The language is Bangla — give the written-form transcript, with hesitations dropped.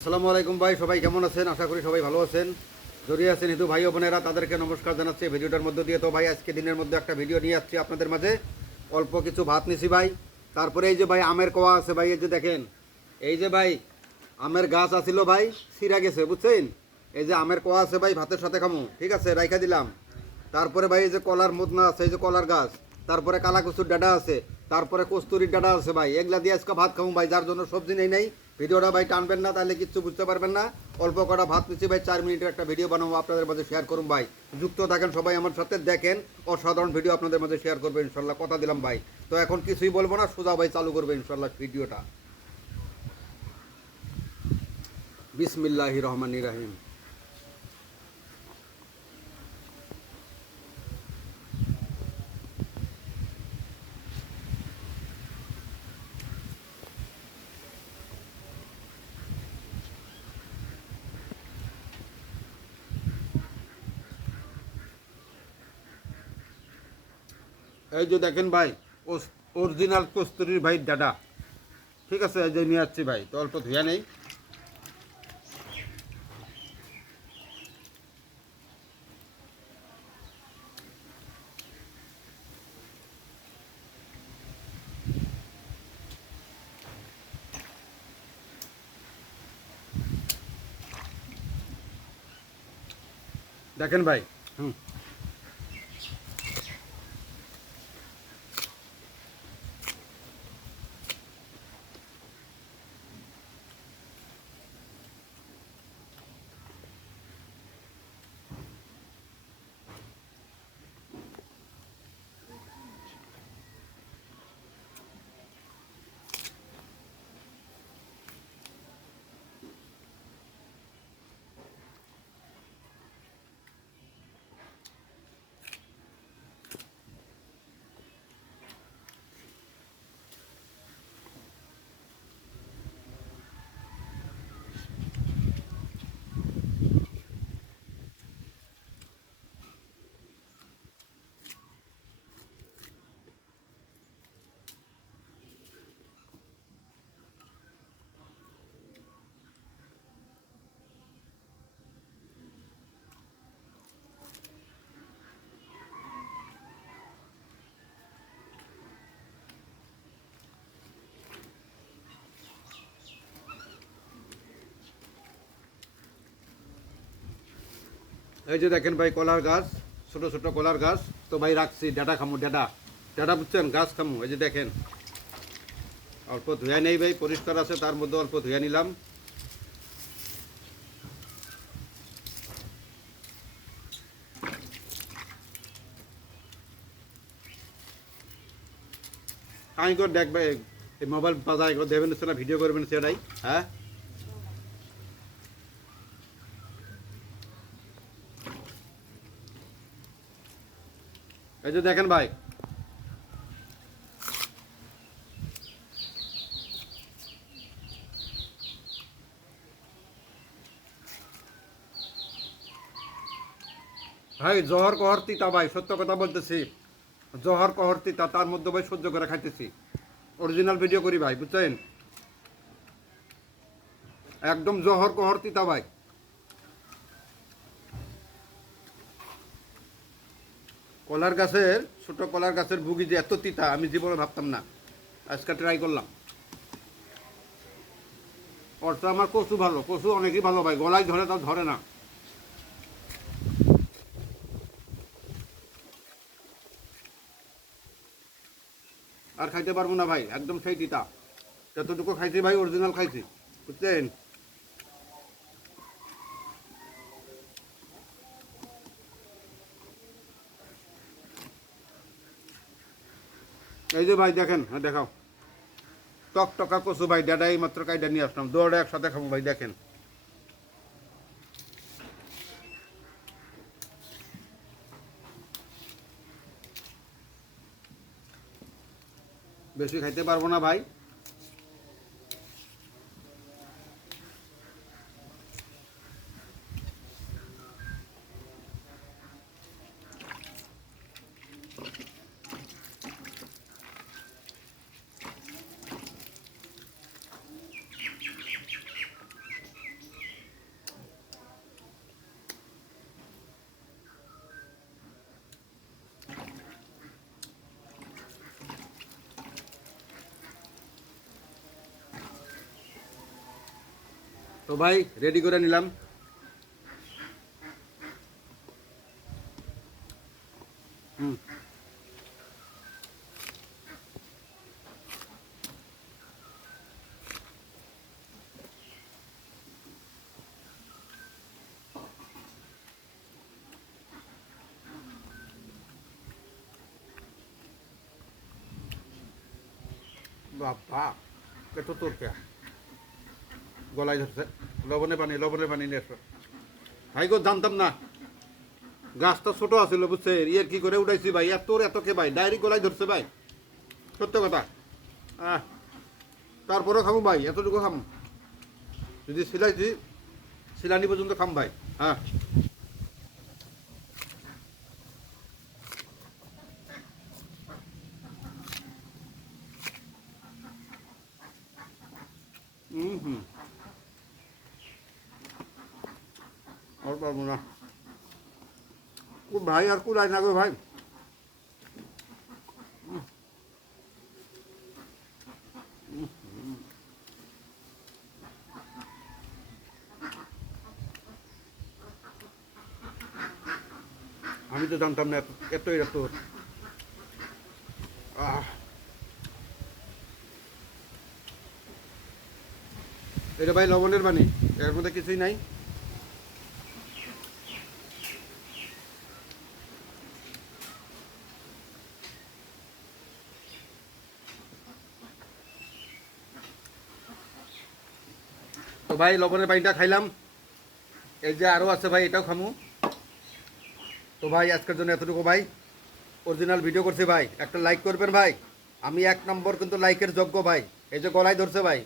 আসসালামু আলাইকুম ভাই, সবাই কেমন আছেন? আশা করি সবাই ভালো আছেন। জড়িয়ে আছেন হিন্দু ভাই ও বোনেরা, তাদেরকে নমস্কার জানাচ্ছি ভিডিওটার মধ্যে দিয়ে। তো ভাই আজকে দিনের মধ্যে একটা ভিডিও নিয়ে আসছি আপনাদের মাঝে। অল্প কিছু ভাত নিছি ভাই। তারপরে এই যে ভাই আমের কোয়া আছে ভাই, এই যে দেখেন। এই যে ভাই আমের গাছ আছিল ভাই, ছিঁড়া গেছে বুঝছেন। এই যে আমের কোয়া আছে ভাই, ভাতের সাথে খামু, ঠিক আছে, রাইখা দিলাম। তারপরে ভাই এই যে কলার মুদনা আছে, এই যে কলার গাছ। তারপরে কালাকুচুর ডাডা আছে। তারপরে কস্তুরির ডাডা আছে ভাই, এগুলা দিয়ে আজকে ভাত খাবো ভাই। যার জন্য সবজি নেই নাই। ভিডিওটা ভাই টানবেন না, তাহলে কিচ্ছু বুঝতে পারবেন না। অল্প কটা ভাত নিচ্ছি ভাই, 4 মিনিটের একটা ভিডিও বানাবো, আপনাদের মাঝে শেয়ার করুন ভাই। যুক্ত থাকেন সবাই আমার সাথে, দেখেন অসাধারণ ভিডিও আপনাদের মাঝে শেয়ার করবে ইনশাল্লাহ, কথা দিলাম ভাই। তো এখন কিছুই বলবো না, সোজা ভাই চালু করবে ইনশাল্লাহ ভিডিওটা। বিসমিল্লাহির রহমানির রহিম। এই যে দেখেন ভাই, অরিজিনাল কস্তুরির ভাই ডাডা, ঠিক আছে, এই যে নিয়ে যাচ্ছি ভাই। তো অল্প ধুয়া নেই। দেখেন ভাই। হুম। এই যে দেখেন ভাই কলার গাছ, ছোট ছোট কলার গাছ। তো ভাই রাখছি, ডাটা খামু, ডাটা ডাটা বুঝছেন, গাছ খামু। এই যে দেখেন, অল্প ধুয়া নেই ভাই, পরিষ্কার আছে, তার মধ্যে অল্প ধুয়া নিলাম। কাই করে দেখবে, এই মোবাইল বাজায় করে দেবেন না, ভিডিও করবেন সেটাই। হ্যাঁ, এই যে দেখেন ভাই। ভাই জহর কহর তিতা ভাই, সত্য কথা বলতেছি। জহর কহর তিতা, তার মধ্যে ভাই সহ্য করে খাইতেছি। অরিজিনাল ভিডিও করি ভাই, বুঝছেন। একদম জহর কহর তিতা ভাই। কলার গাছের, ছোট কলার গাছের ভুগি যে এত তিতা, আমি জীবনে ভাবতাম না। আজকে ট্রাই করলাম। অর্থ আমার কচু ভালো, কচু অনেকই ভালো ভাই, গলায় ধরে, তাও ধরে না। আর খাইতে পারবো না ভাই, একদম সেই তিতা। যতটুকু খাইছি ভাই অরিজিনাল খাইছি, বুঝছেন। এই যে ভাই দেখেন, হ্যাঁ দেখাও। টক টকা কচু ভাই, ডেডাই মাত্র কাইডা নিয়ে আসলাম, দৌড়ে একসাথে খাবো ভাই, দেখেন। বেশি খাইতে পারবো না ভাই। তো ভাই রেডি করে নিলাম। হুম, বাবা এত তোর কে গলায় ধরছে। লবণে পানি নিয়ে এসো ভাই গো, জানতাম না গাছটা ছোট আছিল বুঝছে, ইয়ের কি করে উঠাইছি ভাই, এত কে ভাই ডাইরেক্ট গলায় ধরছে ভাই, সত্য কথা। আহ তারপরেও খামু ভাই, এতটুকু খাম, যদি সিলাইছি সিলানি পর্যন্ত খাম ভাই। হ্যাঁ হুম হুম, আর পারবো না ভাই, আর কুলাই না গো ভাই। আমি তো জানতাম না এত আহ এটা ভাই লবণের পানি, এর মধ্যে কিছুই নাই। তো ভাই লবণের পানিটা খাইলাম, এই যে আরও আছে ভাই, এটাও খামু। তো ভাই আজকের জন্য এতটুকু ভাই, অরিজিনাল ভিডিও করছি ভাই, একটা লাইক করবেন ভাই, আমি 1 নম্বর কিন্তু লাইকের যোগ্য ভাই। এই যে গলায় ধরছে ভাই,